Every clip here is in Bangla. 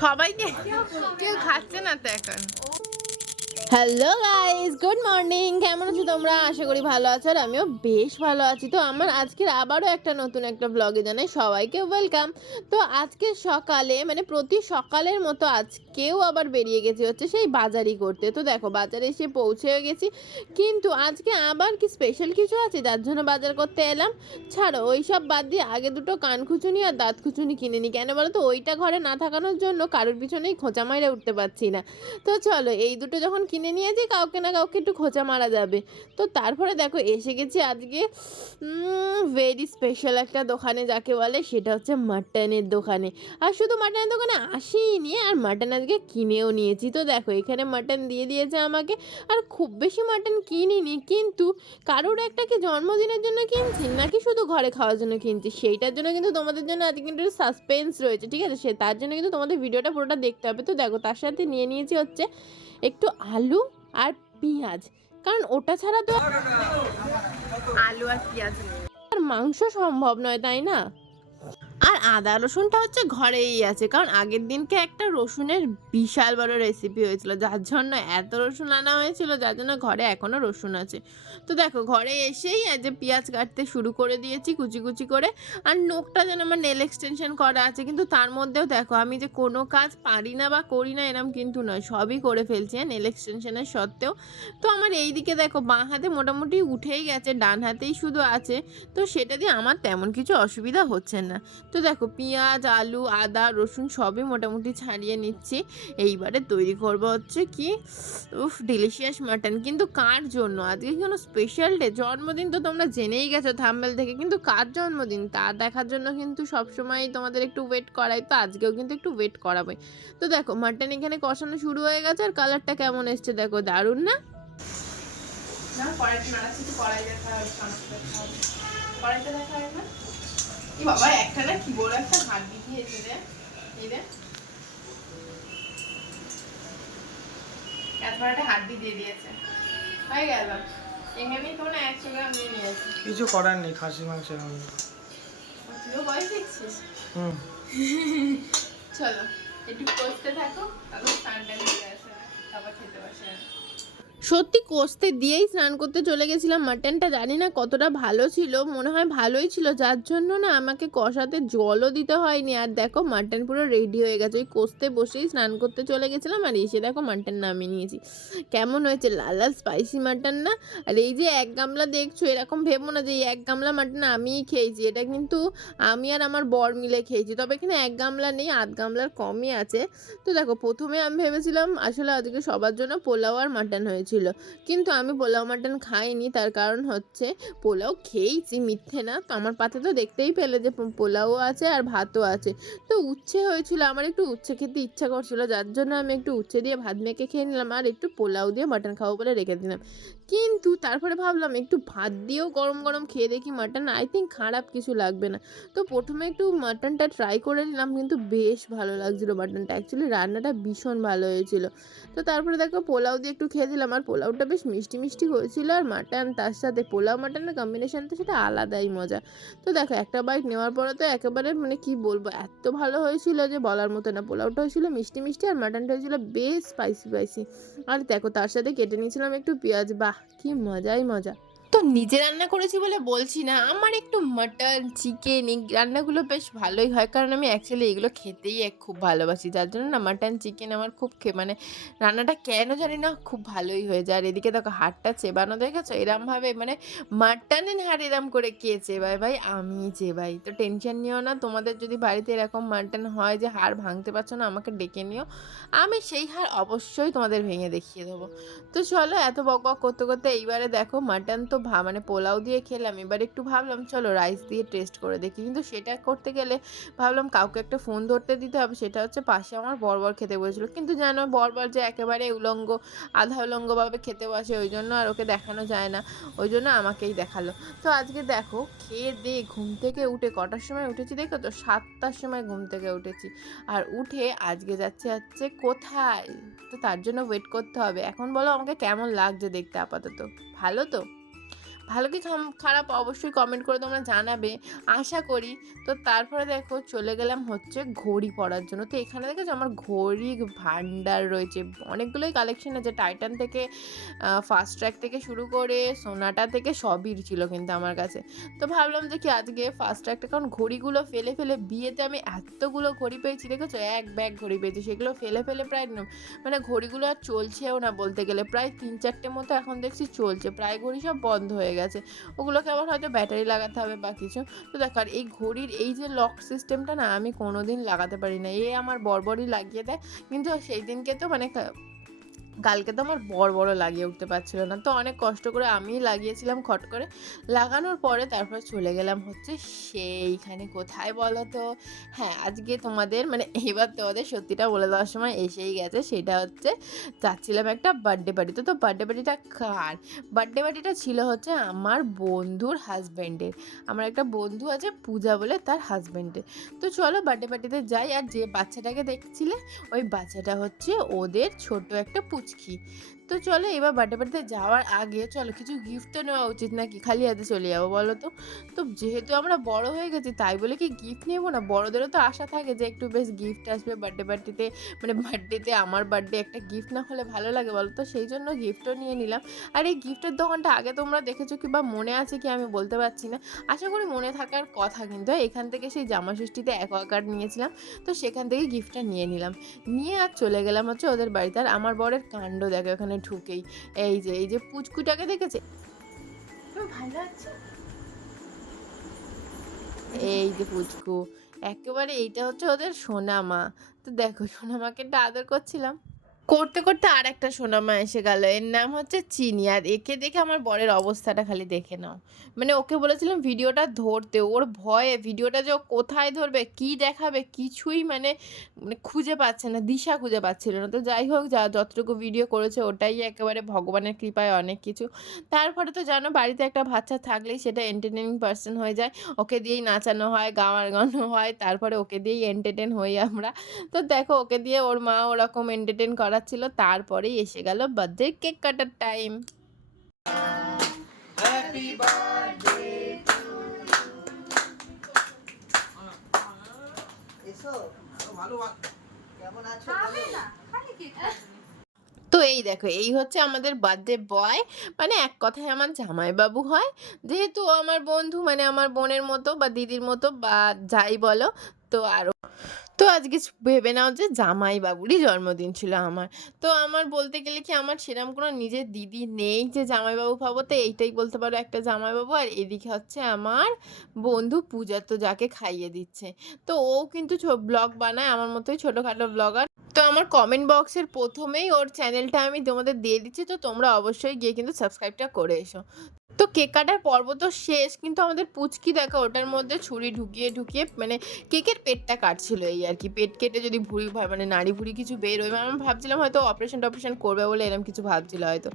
সবাইকে কেউ খাচ্ছে না তো এখন। হ্যালো গাইস গুড মর্নিং কেমন আছো তোমরা? আশা করি ভালো আছো আর আমিও বেশ ভালো আছি। তো আমার আজকের আবারও একটা নতুন একটা ব্লগে জানাই সবাইকে ওয়েলকাম তো আজকে সকালে মানে প্রতি সকালের মতো আজকেও আবার বেরিয়ে গেছি হচ্ছে সেই বাজারই করতে। তো দেখো, বাজারে এসে পৌঁছেও গেছি। কিন্তু আজকে আবার কি স্পেশাল কিছু আছে? যার জন্য বাজার করতে এলাম। ছাড়ো, ওই সব বাদ দিয়ে আগে দুটো কান খুচুনি আর দাঁত খুচুনি কিনে নি। কেন বলো তো? ওইটা ঘরে না থাকানোর জন্য কারোর পিছনেই খোঁচা মাইরে উঠতে পারছি না। তো চলো, এই দুটো যখন কিনে নিয়েছি, কাউকে না কাউকে একটু খোঁচা মারা যাবে। তো তারপরে দেখো, এসে গেছি আজকে ভেরি স্পেশাল একটা দোকানে, যাকে বলে সেটা হচ্ছে মাটনের দোকানে। আর শুধু মাটনের দোকানে আসিনি আর মাটন আজকে কিনেও নিয়েছি। তো দেখো, এখানে মাটন দিয়ে দিয়েছে আমাকে, আর খুব বেশি মাটন কিনিনি, কিন্তু কারোর একটা কি জন্মদিনের জন্য কিনছি, নাকি শুধু ঘরে খাওয়ার জন্য কিনছি, সেইটার জন্য কিন্তু তোমাদের জন্য আজকে কিন্তু সাসপেন্স রয়েছে, ঠিক আছে? সে, তার জন্য কিন্তু তোমাদের ভিডিওটা পুরোটা দেখতে হবে। তো দেখো, তার সাথে নিয়ে নিয়েছি হচ্ছে একটু আলু আর পেঁয়াজ কারণ ওটা ছাড়া তো আলু আর পেঁয়াজ আর মাংস সম্ভব নয় তাই না? আর আদা রসুনটা হচ্ছে ঘরেই আছে, কারণ আগের দিনকে একটা রসুনের বিশাল বড় রেসিপি হয়েছিল, যার জন্য এত রসুন আনা হয়েছিল, যার জন্য ঘরে এখনও রসুন আছে। তো দেখো, ঘরে এসেই যে পেঁয়াজ কাটতে শুরু করে দিয়েছি, কুচি কুচি করে, আর নোখটা যেন আমার নেল এক্সটেনশন করা আছে, কিন্তু তার মধ্যেও দেখো, আমি যে কোনো কাজ পারি না বা করি না, এরম কিন্তু নয়, সবই করে ফেলছি হ্যাঁ নেল এক্সটেনশনের সত্ত্বেও। তো আমার এই দিকে দেখো, বাঁ হাতে মোটামুটি উঠেই গেছে, ডান হাতেই শুধু আছে, তো সেটা দিয়ে আমার তেমন কিছু অসুবিধা হচ্ছে না। তো দেখো পেঁয়াজ, আলু, আদা, রসুন সবই মোটামুটি ছাড়িয়ে নিচ্ছি। এইবারে তৈরি করব হচ্ছে কি, উফ ডিলিশিয়াস মাটন কিন্তু কার জন্য? আজকে কোনো স্পেশাল ডে জন্মদিন তো তোমরা জেনেই গেছো থাম্বেল থেকে কিন্তু কার জন্মদিন? তা দেখার জন্য কিন্তু সবসময় তোমাদের একটু ওয়েট করাই, তো আজকেও কিন্তু একটু ওয়েট করাবে তো দেখো মাটন এখানে কষানো শুরু হয়ে গেছে, আর কালারটা কেমন এসছে দেখো, দারুণ না? কড়াইটা নাড়াচ্ছি তো দেখা কড়াইটা দেখা হয় না? বাবা একটা না কি বড় একটা হাত দিয়েছে রে। এই রে এত বড় একটা হাড্ডি দিয়ে দিয়েছে। হয়ে গেল। এখানে তোমরা একশো গ্রাম নিয়ে নিয়েছি। কিছু করার নেই খাসি মাংসের রান্না তুইও বয়স দেখছিস হুম। চলো একটু কষতে থাকো তারপর স্নানটা করে আসে। তারপর খেতে বসে সত্যি কষতে দিয়েই স্নান করতে চলে গেছিলাম। মাটনটা জানি না কতটা ভালো ছিল, মনে হয় ভালোই ছিল, যার জন্য না আমাকে কষাতে জলও দিতে হয়নি। আর দেখো মাটন পুরো রেডি হয়ে গেছে, ওই কষতে বসেই স্নান করতে চলে গেছিলাম আর এসে দেখো মাটন নামিয়ে নিয়েছি। কেমন হয়েছে? লাল লাল স্পাইসি মাটন না? আর এই যে এক গামলা দেখছ, এরকম ভেবো না যে এই এক গামলা মাটন আমিই খেয়েছি, এটা কিন্তু আমি আর আমার বর মিলে খেয়েছি। তবে এখানে এক গামলা নেই, আধ গামলার কমই আছে। তো দেখো, প্রথমে আমি ভেবেছিলাম আসলে আজকে সবার জন্য পোলাও আর মাটন হয়েছিল কিন্তু আমি পোলাও মাটন খাইনি, তার কারণ হচ্ছে পোলাও খেয়েইছি, মিথ্যে না। তো আমার পাতে তো দেখতেই পেলে যে পোলাও আছে আর ভাতও আছে। তো উচ্ছে হয়েছিল, আমার একটু উচ্ছে খেতে ইচ্ছা করছিল, যার জন্য আমি একটু উচ্ছে দিয়ে ভাত মেখে খেয়ে নিলাম আর একটু পোলাও দিয়ে মাটন খাব বলে রেখে দিলাম। কিন্তু তারপরে ভাবলাম, একটু ভাত দিয়েও গরম গরম খেয়ে দেখি মাটন, আই থিঙ্ক খারাপ কিছু লাগবে না। তো প্রথমে একটু মাটনটা ট্রাই করে নিলাম, কিন্তু বেশ ভালো লাগছিল মাটনটা। অ্যাকচুয়ালি রান্নাটা ভীষণ ভালো হয়েছিল। তো তারপরে দেখো পোলাও দিয়ে একটু খেয়ে দিলাম, আর পোলাওটা বেশ মিষ্টি মিষ্টি হয়েছিল আর মাটন, তার সাথে পোলাও মাটনের কম্বিনেশন তো সেটা আলাদাই মজা। তো দেখো, একটা বাইট নেওয়ার পরে তো একেবারে মানে কি বলব, এত ভালো হয়েছিল যে বলার মতো না। পোলাওটা হয়েছিল মিষ্টি মিষ্টি আর মাটনটা হয়েছিল বেশ স্পাইসি স্পাইসি আর দেখো, তার সাথে কেটে নিয়েছিলাম একটু পেঁয়াজ। বাহ, কি মজাই মজা। তো নিজে রান্না করেছি বলে বলছি না। আমার একটু মাটন চিকেন এই রান্নাগুলো বেশ ভালোই হয়। কারণ আমি অ্যাকচুয়ালি এগুলো খেতেই খুব ভালোবাসি। যার জন্য না মাটন চিকেন আমার খুব খে মানে রান্নাটা কেন জানি না খুব ভালোই হয়ে যায়। আর এদিকে দেখো হাড়টা চেবানো দেখেছ এরমভাবে মানে মাটনের হাড় এরম করে কে চেবাই ভাই? আমি চেবাই। তো টেনশন নিও না। তোমাদের যদি বাড়িতে এরকম মাটন হয় যে হাড় ভাঙতে পারছ না, আমাকে ডেকে নিও। আমি সেই হাড় অবশ্যই তোমাদের ভেঙে দেখিয়ে দেবো। তো চলো এত বক বক করতে করতে এইবারে দেখো মাটন তো মানে পোলাও দিয়ে খেলাম এবার একটু ভাবলাম, চলো রাইস দিয়ে টেস্ট করে দেখি। কিন্তু সেটা করতে গেলে ভাবলাম কাউকে একটা ফোন ধরতে দিতে হবে, সেটা হচ্ছে পাশে আমার বরবর খেতে বসেছিল। কিন্তু জানো বরবর যে একেবারে উলঙ্গ, আধা উলঙ্গভাবে খেতে বসে, ওই জন্য আর ওকে দেখানো যায় না, ওই জন্য আমাকেই দেখাল। তো আজকে দেখো, খেয়ে দিয়ে ঘুম থেকে উঠে কটার সময় উঠেছি দেখো তো? সাতটার সময় ঘুম থেকে উঠেছি। আর উঠে আজকে যাচ্ছে হচ্ছে কোথায়? তো তার জন্য ওয়েট করতে হবে। এখন বলো আমাকে কেমন লাগছে দেখতে আপাতত? ভালো তো? ভালো কি খারাপ অবশ্যই কমেন্ট করে তোমরা জানাবে। আশা করি। তো তারপরে দেখো, চলে গেলাম হচ্ছে ঘড়ি পরার জন্য। তো এখানে দেখেছ আমার ঘড়ি ভান্ডার রয়েছে। অনেকগুলোই কালেকশন আছে। টাইটান থেকে ফাস্ট ট্র্যাক থেকে শুরু করে সোনাটা থেকে সবই ছিল কিন্তু আমার কাছে। তো ভাবলাম যে কি আজকে ফার্স্ট ট্র্যাকটা কারণ ঘড়িগুলো ফেলে ফেলে বিয়েতে আমি এতগুলো ঘড়ি পেয়েছি, দেখেছ? এক ব্যাগ ঘড়ি পেয়েছি। সেগুলো ফেলে ফেলে প্রায় মানে ঘড়িগুলো আর চলছেও না বলতে গেলে। প্রায় তিন চারটে মতো এখন দেখছি চলছে। প্রায় ঘড়ি সব বন্ধ হয়ে গেছে। ওগুলোকে আবার হয়তো ব্যাটারি লাগাতে হবে বা কিছু। তো দেখো, আর এই ঘড়ির এই যে লক সিস্টেমটা না, আমি কোনোদিন লাগাতে পারি না। এ আমার বরবরই লাগিয়ে দেয়। কিন্তু সেই দিনকে তো মানে কালকে তো আমার বড় বড় লাগিয়ে উঠতে পারছিল না। তো অনেক কষ্ট করে আমি লাগিয়েছিলাম খট করে। লাগানোর পরে তারপর চলে গেলাম হচ্ছে সেইখানে। কোথায় বলো তো? হ্যাঁ আজকে তোমাদের মানে এবার তোমাদের সত্যিটা বলে দেওয়ার সময় এসেই গেছে। সেটা হচ্ছে যাচ্ছিলাম একটা বার্থডে পার্টিতে তো বার্থডে পার্টিটা কার? বার্থডে পার্টিটা ছিল হচ্ছে আমার বন্ধুর হাজব্যান্ডের আমার একটা বন্ধু আছে পূজা বলে তার হাজব্যান্ডের তো চলো বার্থডে পার্টিতে যাই। আর যে বাচ্চাটাকে দেখছিলে, ওই বাচ্চাটা হচ্ছে ওদের ছোট একটা পুচকি তো চলো এবার বার্থডে পার্টিতে যাওয়ার আগে চলো কিছু গিফট তো নেওয়া উচিত নাকি? খালি হাতে চলে যাব, বলো তো। তো যেহেতু আমরা বড় হয়ে গেছি, তাই বলে কি গিফট নেব না? বড়দেরও তো আশা থাকে যে একটু বেশ গিফট আসবে বার্থডে পার্টিতে। মানে বার্থডেতে আমার বার্থডে একটা গিফট না হলে ভালো লাগে, বলো তো? সেই জন্য গিফটও নিয়ে নিলাম। আর এই গিফটের দোকানটা আগে তোমরা দেখেছ কি বা মনে আছে কি আমি বলতে পারছি না। আশা করি মনে থাকার কথা কিন্তু এখান থেকে সেই জামা ষষ্ঠীতে অ্যাকোয়াগার্ড নিয়েছিলাম। তো সেখান থেকে গিফটটা নিয়ে নিলাম। নিয়ে আর চলে গেলাম হচ্ছে ওদের বাড়িতে। আর আমার বরের কাণ্ড দেখো, এখানে ঢুকেই। এই যে এই যে পুচকুটাকে দেখেছে? ভালো আছে? এই যে পুচকু একেবারে এইটা হচ্ছে ওদের সোনামা। তো দেখো সোনামাকে একটা আদর করছিলাম। করতে করতে আর একটা সোনামা এসে গেল। এর নাম হচ্ছে চিনি। আর একে দেখে আমার বরের অবস্থাটা খালি দেখে নাও। মানে ওকে বলেছিলাম ভিডিওটা ধরতে। ওর ভয়ে ভিডিওটা যে কোথায় ধরবে, কি দেখাবে কিছুই মানে মানে খুঁজে পাচ্ছে না, দিশা খুঁজে পাচ্ছিল না। তো যাই হোক, যা যতটুকু ভিডিও করেছে ওটাই একেবারে ভগবানের কৃপায় অনেক কিছু। তারপরে তো জানো, বাড়িতে একটা বাচ্চা থাকলেই সেটা এন্টারটেনিং পার্সন হয়ে যায়। ওকে দিয়েই নাচানো হয়, গাওয়ার গানো হয়, তারপরে ওকে দিয়েই এন্টারটেন হই আমরা। তো দেখো, ওকে দিয়ে ওর মা ওরকম এন্টারটেন করাচ্ছিল তারপরেই এসে গেল বার্থডে কেক কাটার টাইম এসো কেমন আছো তো এই দেখো এই হচ্ছে আমাদের বার্থডে বয় মানে এক কথায় আমার জামাইবাবু হয়। যেহেতু আমার বন্ধু মানে আমার বোনের মতো বা দিদির মতো বা যাই বলো তো আরও তো আজকে ভেবে নাও যে জামাইবাবুরই জন্মদিন ছিল আমার। তো আমার বলতে গেলে কি আমার সেরকম কোনো নিজের দিদি নেই যে জামাইবাবু পাবো, তো এইটাই বলতে পারো একটা জামাইবাবু আর এদিকে হচ্ছে আমার বন্ধু পূজা তো যাকে খাইয়ে দিচ্ছে। তো ও কিন্তু ব্লগ বানায় আমার মতোই ছোটোখাটো ব্লগার তো আমার কমেন্ট বক্সের প্রথমেই ওর চ্যানেলটা আমি তোমাদের দিয়ে দিচ্ছি, তো তোমরা অবশ্যই গিয়ে কিন্তু সাবস্ক্রাইবটা করে এসো। তো কেক কাটার পর্ব তো শেষ, কিন্তু আমাদের পুচকি দেখো ওটার মধ্যে ছুরি ঢুকিয়ে ঢুকিয়ে মানে কেকের পেটটা কাটছিল এই আর কি। পেট কেটে যদি ভুড়ি মানে নাড়ি ভুড়ি কিছু বের হয় আমি ভাবছিলাম হয়তো অপারেশন টপারেশন করবে বলে এরকম কিছু ভাবছিল হয়তো।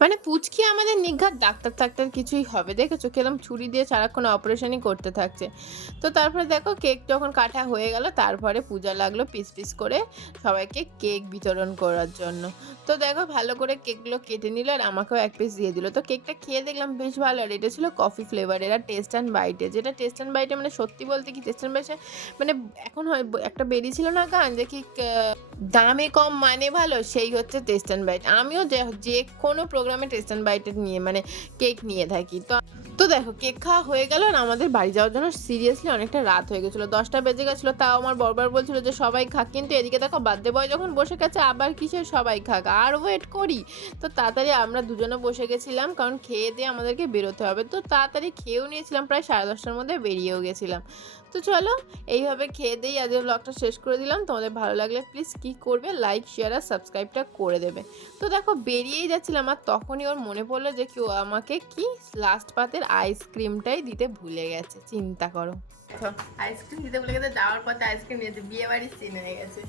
মানে পুচকি আমাদের নিঘাত ডাক্তার টাক্তার কিছুই হবে। দেখেছ কেরম ছুরি দিয়ে সারাক্ষণ অপারেশনই করতে থাকছে। তো তারপরে দেখো কেক যখন কাটা হয়ে গেল, তারপরে পূজা লাগল পিস পিস করে সবাইকে কেক বিতরণ করার জন্য। তো দেখো ভালো করে কেকগুলো কেটে নিল আর আমাকেও এক পিস দিয়ে দিল। তো কেকটা খেয়ে দেখলাম বেশ ভালো আর এটা ছিল কফি ফ্লেভার আর টেস্ট অ্যান্ড বাইটে যেটা টেস্ট অ্যান্ড বাইটে মানে সত্যি বলতে কি টেস্ট অ্যান্ড বাইটে মানে এখন হয় একটা বেরিয়েছিল না গান যে কি দামে কম মানে ভালো সেই হচ্ছে টেস্ট অ্যান্ড বাইট আমিও যে কোনো প্রোগ্রামে টেস্ট অ্যান্ড বাইটে নিয়ে মানে কেক নিয়ে থাকি। তো তো দেখো, কেক খাওয়া হয়ে গেল আর আমাদের বাড়ি যাওয়ার জন্য সিরিয়াসলি অনেকটা রাত হয়ে গেছিল। দশটা বেজে গেছিল, তাও আমার বরবার বলছিল যে, সবাই খাক। কিন্তু এদিকে দেখো বার্থডে বয় যখন বসে গেছে, আবার কিসের সবাই খাক? আর ওয়েট করি। তো তাড়াতাড়ি আমরা দুজনে বসে গেছিলাম, কারণ খেয়ে দিয়ে আমাদেরকে বেরোতে হবে। তো তাড়াতাড়ি খেয়েও নিয়েছিলাম, প্রায় সাড়ে দশটার মধ্যে বেরিয়েও গেছিলাম। তো চলো এইভাবে খেয়ে দিয়েই আজকের ব্লগটা শেষ করে দিলাম। তোমাদের ভালো লাগলে প্লিজ কী করবে? লাইক শেয়ার আর সাবস্ক্রাইবটা করে দেবে। তো দেখো বেরিয়েই যাচ্ছিলাম আর তখনই ওর মনে পড়ল যে কেউ আমাকে কি লাস্ট পাতের আইসক্রিমটাই দিতে ভুলে গেছে। চিন্তা করো। আইসক্রিম দিতে ভুলে গেছে যাওয়ার পথে আইসক্রিম নিয়েছে বিয়ে বাড়ির সিন হয়ে গেছে।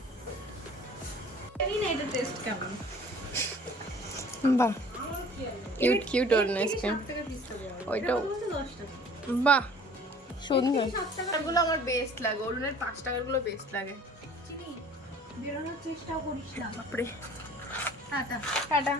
বাহ কিউট কিউট ওর আইসক্রিম ওইটাও। বাহ সুন্দর টাকাগুলো আমার বেস্ট লাগে অরুণের পাঁচ টাকারগুলো বেস্ট লাগে। বেরোনোর চেষ্টাও করিস না। বাপরে। টাটা। টাটা।